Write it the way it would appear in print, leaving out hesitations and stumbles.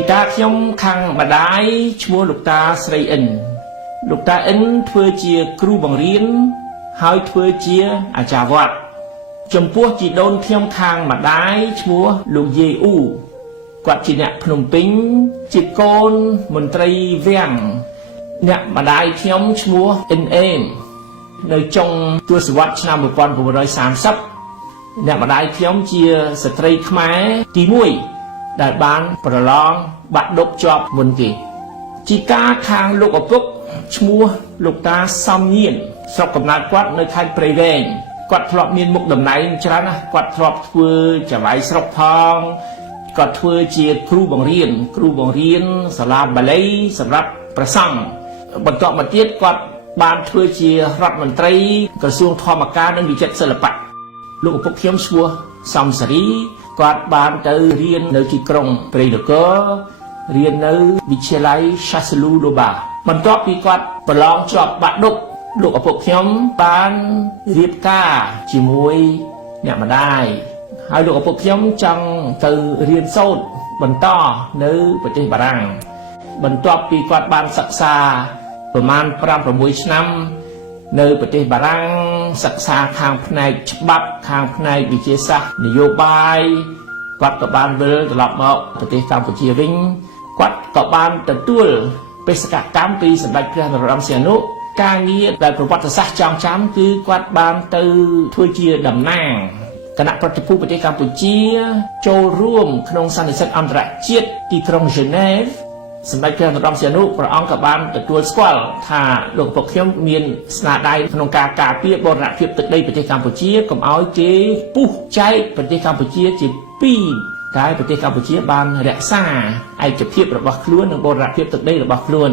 ជីតាខ្ញុំខាងម្ដាយឈ្មោះលោកតាស្រីអិនលោកតាអិនធ្វើជាគ្រូបង្រៀនហើយធ្វើជាអាចារ្យវត្តចំពោះជីដូនខ្ញុំខាងម្ដាយឈ្មោះលោកយាយអ៊ូគាត់ជាអ្នកភ្នំពេញជាកូនមន្ត្រីវាំងអ្នកម្ដាយខ្ញុំឈ្មោះអិនអេមនៅចុងទសវត្សរ៍ឆ្នាំ1930អ្នកម្ដាយខ្ញុំជាស្ត្រីខ្មែរទី1ដែលបានប្រឡងបាក់ឌុបជាប់មុនគេជីតាខាងលោកឪពុកឈ្មោះលោកតាសំញៀនស្រុកកំណើតគាត់នៅខេត្តព្រៃវែងគាត់ធ្លាប់មានមុខតំណែងច្រើនណាស់គាត់ធ្លាប់ធ្វើចៅហ្វាយស្រុកផងគាត់ធ្វើជាគ្រូបង្រៀនសាលាបាលីសម្រាប់ព្រះសង្ឃបន្ទាប់មកទៀតគាត់បានធ្វើជារដ្ឋមន្ត្រីក្រសួងធម្មការនិងវិចិត្រសិល្បៈលោកឪពុកខ្ញុំឈ្មោះសំសេរីគាត់បានទៅរៀននៅទីក្រុងព្រៃនគររៀននៅវិទ្យាល័យ Chaslou Doba បន្ទាប់ពីគាត់ប្រឡងជាប់បាក់ឌុបលោកឪពុកខ្ញុំបានរៀបការជាមួយអ្នកម្ដាយហើយលោកឪពុកខ្ញុំចង់ទៅរៀនសូត្របន្តនៅប្រទេសបារាំងបន្ទាប់ពីគាត់បានសិក្សាប្រមាណ 5-6 ឆ្នាំនៅប្រទេសបារាំងសិក្សាខាងផ្នែកច្បាប់ខាងផ្នែកវិទ្យាសាស្ត្រនយោបាយគាត់ក៏បានវិលត្រឡប់មកប្រទេសកម្ពុជាវិញគាត់ក៏បានទទួលបេសកកម្មពីសម្ដេចព្រះនរោត្តមសីហនុការងារដែលប្រវត្តិសាស្ត្រចងចាំគឺគាត់បានទៅធ្វើជាតំណាងគណៈប្រតិភូប្រទេសកម្ពុជាចូលរួមក្នុងសន្និសីទអន្តរជាតិទីក្រុងហ្សឺណែវសម្ដេចព្រះនរោត្តមសីហនុព្រះអង្គក៏បានទទួលស្គាល់ថាលោកឪពុកខ្ញុំមានស្នាដៃក្នុងការការពារបូរណភាពទឹកដីប្រទេសកម្ពុជាកុំឲ្យគេពុះចែកប្រទេសកម្ពុជាជាពីរតែប្រទេសកម្ពុជាបានរក្សាឯកភាពរបស់ខ្លួននិងបូរណភាពទឹកដីរបស់ខ្លួន